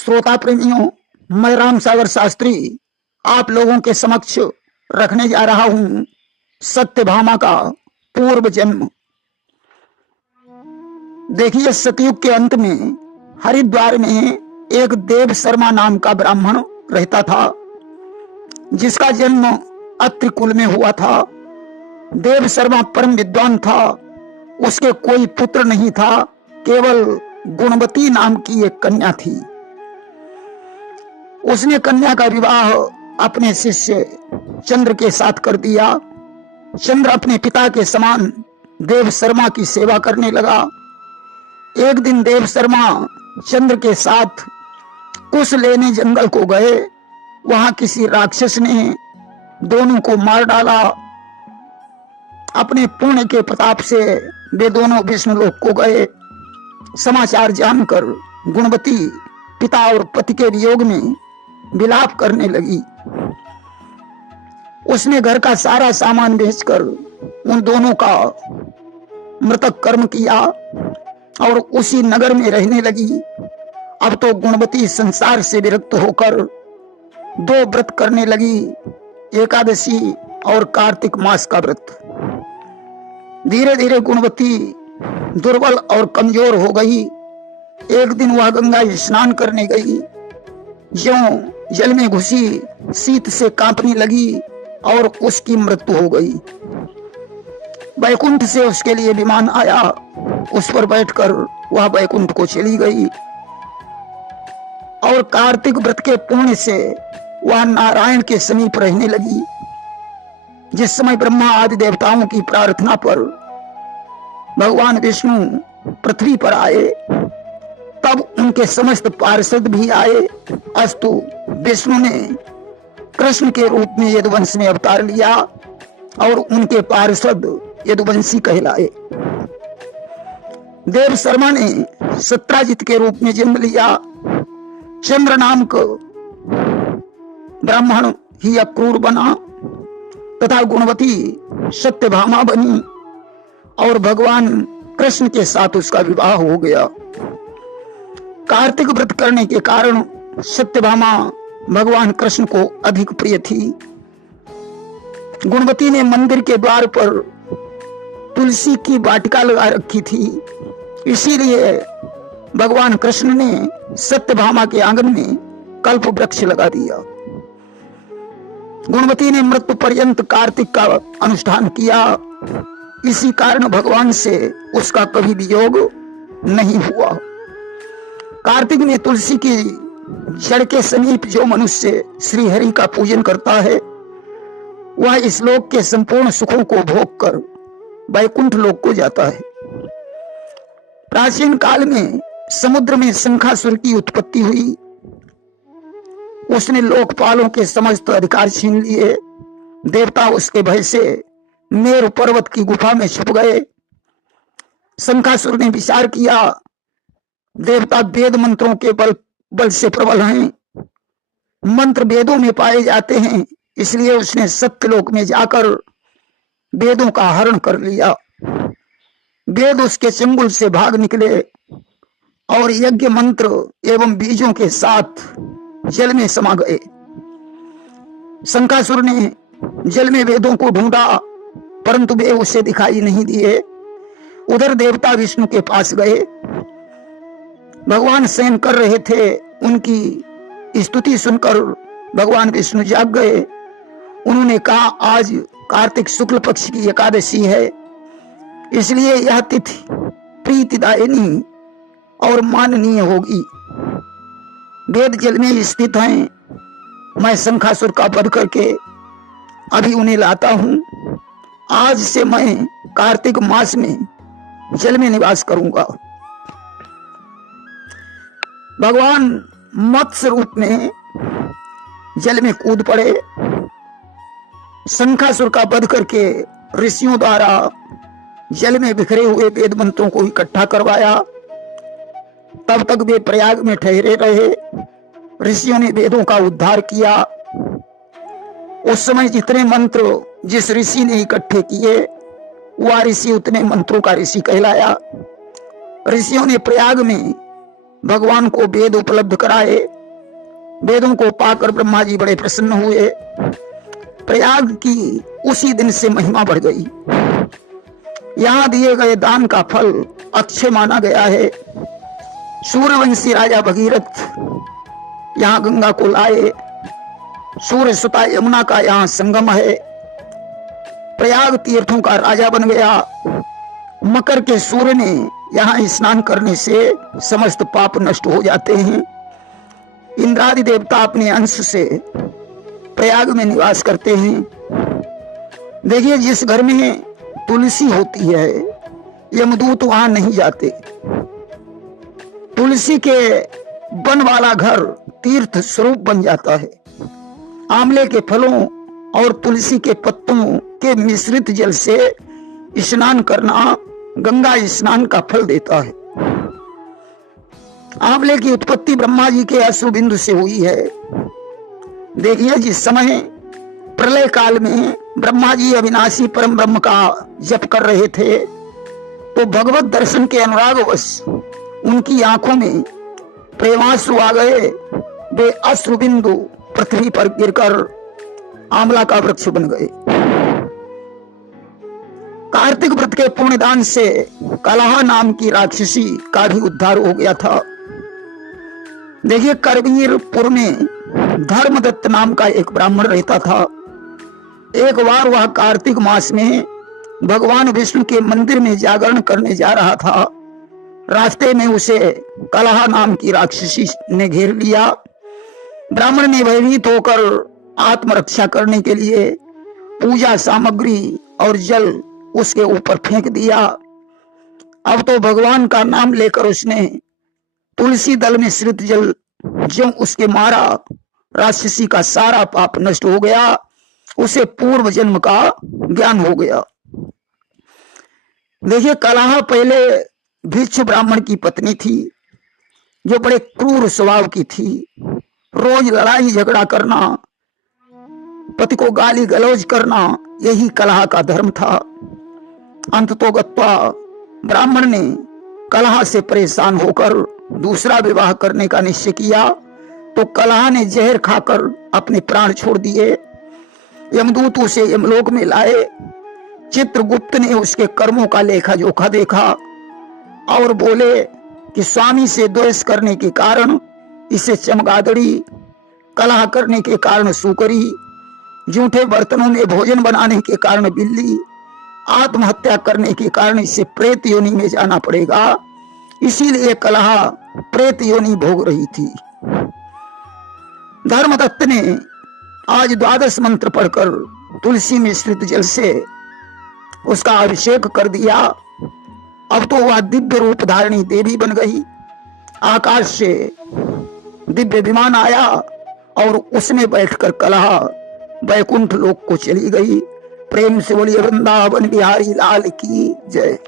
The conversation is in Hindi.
श्रोता प्रेमियों, मैं राम सागर शास्त्री आप लोगों के समक्ष रखने जा रहा हूं सत्यभामा का पूर्व जन्म। देखिए, सतयुग के अंत में हरिद्वार में एक देव शर्मा नाम का ब्राह्मण रहता था, जिसका जन्म अत्रि कुल में हुआ था। देव शर्मा परम विद्वान था। उसके कोई पुत्र नहीं था, केवल गुणवती नाम की एक कन्या थी। उसने कन्या का विवाह अपने शिष्य चंद्र के साथ कर दिया। चंद्र अपने पिता के समान देव शर्मा की सेवा करने लगा। एक दिन देव शर्मा चंद्र के साथ कुश लेने जंगल को गए। वहां किसी राक्षस ने दोनों को मार डाला। अपने पुण्य के प्रताप से वे दोनों विष्णुलोक को गए। समाचार जानकर गुणवती पिता और पति के वियोग में विलाप करने लगी। उसने घर का सारा सामान बेचकर उन दोनों का मृतक कर्म किया और उसी नगर में रहने लगी। अब तो गुणवती संसार से विरक्त होकर दो व्रत करने लगी, एकादशी और कार्तिक मास का व्रत। धीरे धीरे गुणवती दुर्बल और कमजोर हो गई। एक दिन वह गंगा स्नान करने गई। ज्यों जल में घुसी, शीत से कांपने लगी और उसकी मृत्यु हो गई। बैकुंठ से उसके लिए विमान आया। उस पर बैठकर वह बैकुंठ को चली गई और कार्तिक व्रत के पुण्य से वह नारायण के समीप रहने लगी। जिस समय ब्रह्मा आदि देवताओं की प्रार्थना पर भगवान विष्णु पृथ्वी पर आए, तब उनके समस्त पार्षद भी आए। अस्तु विष्णु ने कृष्ण के रूप में यदुवंश में अवतार लिया और उनके पार्षद यदुवंशी कहलाए। देव शर्मा ने सत्राजित के रूप में जन्म लिया। चंद्र नाम को ब्राह्मण ही अक्रूर बना तथा गुणवती सत्यभामा बनी और भगवान कृष्ण के साथ उसका विवाह हो गया। कार्तिक व्रत करने के कारण सत्यभामा भगवान कृष्ण को अधिक प्रिय थी। गुणवती ने मंदिर के द्वार पर तुलसी की वाटिका लगा रखी थी, इसीलिए भगवान कृष्ण ने सत्यभामा के आंगन में कल्प वृक्ष लगा दिया। गुणवती ने मृत्यु पर्यंत कार्तिक का अनुष्ठान किया। इसी कारण भगवान से उसका कभी वियोग नहीं हुआ। कार्तिक में तुलसी की जड़ के समीप जो मनुष्य श्री हरि का पूजन करता है, वह इस लोक के संपूर्ण सुखों को भोग कर वैकुंठ लोक को जाता है। प्राचीन काल में समुद्र में शंखासुर की उत्पत्ति हुई। उसने लोकपालों के समस्त अधिकार छीन लिए। देवता उसके भय से मेरु पर्वत की गुफा में छुप गए। शंखासुर ने विचार किया, देवता वेद मंत्रों के बल से प्रबल हैं, मंत्र वेदों में पाए जाते हैं, इसलिए उसने सत्यलोक में जाकर वेदों का हरण कर लिया। वेद उसके चंगुल से भाग निकले और यज्ञ मंत्र एवं बीजों के साथ जल में समा गए। शंखासुर ने जल में वेदों को ढूंढा, परंतु वे उसे दिखाई नहीं दिए। उधर देवता विष्णु के पास गए। भगवान शयन कर रहे थे। उनकी स्तुति सुनकर भगवान विष्णु जाग गए। उन्होंने कहा, आज कार्तिक शुक्ल पक्ष की एकादशी है, इसलिए यह तिथि प्रीतिदायिनी और माननीय होगी। वेद जल में स्थित हैं। मैं शंखासुर का वध करके अभी उन्हें लाता हूं। आज से मैं कार्तिक मास में जल में निवास करूंगा। भगवान मत्स्य रूप में जल में कूद पड़े। शंखासुर का वध करके ऋषियों द्वारा जल में बिखरे हुए वेद मंत्रों को इकट्ठा करवाया। तब तक वे प्रयाग में ठहरे रहे। ऋषियों ने वेदों का उद्धार किया। उस समय जितने मंत्र जिस ऋषि ने इकट्ठे किए, वह ऋषि उतने मंत्रों का ऋषि कहलाया। ऋषियों ने प्रयाग में भगवान को वेद उपलब्ध कराए। वेदों को पाकर ब्रह्मा जी बड़े प्रसन्न हुए। प्रयाग की उसी दिन से महिमा बढ़ गई। यहां दिए गए दान का फल अक्षय माना गया है। सूर्यवंशी राजा भगीरथ यहां गंगा को लाए। सूर्य सुता यमुना का यहां संगम है। प्रयाग तीर्थों का राजा बन गया। मकर के सूर्य ने यहां स्नान करने से समस्त पाप नष्ट हो जाते हैं। इंद्रादि देवता अपने अंश से प्रयाग में निवास करते हैं। देखिए, जिस घर में तुलसी होती है यमदूत वहां नहीं जाते। तुलसी के वन वाला घर तीर्थ स्वरूप बन जाता है। आंवले के फलों और तुलसी के पत्तों के मिश्रित जल से स्नान करना गंगा स्नान का फल देता है। आंवले की उत्पत्ति ब्रह्मा जी के अश्रुबिंदु से हुई है। देखिए, जिस समय प्रलय काल में ब्रह्मा जी अविनाशी परम ब्रह्म का जप कर रहे थे तो भगवत दर्शन के अनुरागवश उनकी आंखों में प्रेमाश्रु आ गए। वे अश्रुबिंदु पृथ्वी पर गिरकर आंवला का वृक्ष बन गए। कार्तिक व्रत के पुण्यदान से कलहा नाम की राक्षसी का भी उद्धार हो गया था। देखिए, करवीरपुर में धर्मदत्त नाम का एक ब्राह्मण रहता था। एक बार वह कार्तिक मास में भगवान विष्णु के मंदिर में जागरण करने जा रहा था। रास्ते में उसे कलहा नाम की राक्षसी ने घेर लिया। ब्राह्मण ने भयभीत होकर आत्मरक्षा करने के लिए पूजा सामग्री और जल उसके ऊपर फेंक दिया। अब तो भगवान का नाम लेकर उसने तुलसी दल में श्रित जल जो उसके मारा, राक्षसी का सारा पाप नष्ट हो गया। उसे पूर्व जन्म का ज्ञान हो गया। देखिए, कलहा पहले भिक्षु ब्राह्मण की पत्नी थी जो बड़े क्रूर स्वभाव की थी। रोज लड़ाई झगड़ा करना, पति को गाली गलौज करना, यही कलहा का धर्म था। अंततोगत्वा ब्राह्मण ने कलहा से परेशान होकर दूसरा विवाह करने का निश्चय किया तो कलहा ने जहर खाकर अपने प्राण छोड़ दिए। यमदूत उसे यमलोक में लाए। चित्रगुप्त ने उसके कर्मों का लेखा जोखा देखा और बोले कि स्वामी से द्वेष करने के कारण इसे चमगादड़ी, कलह करने के कारण सुकरी, जूठे बर्तनों में भोजन बनाने के कारण बिल्ली, आत्महत्या करने के कारण इसे प्रेत योनि में जाना पड़ेगा। इसीलिए कलह प्रेत योनि भोग रही थी। धर्मदत्त ने आज 12 मंत्र पढ़कर तुलसी मिश्रित जल से उसका अभिषेक कर दिया। अब तो वह दिव्य रूप धारणी देवी बन गई। आकाश से दिव्य विमान आया और उसमें बैठकर कलह वैकुंठ लोक को चली गई। प्रेम से बोलिए वृंदावन बिहारी लाल की जय।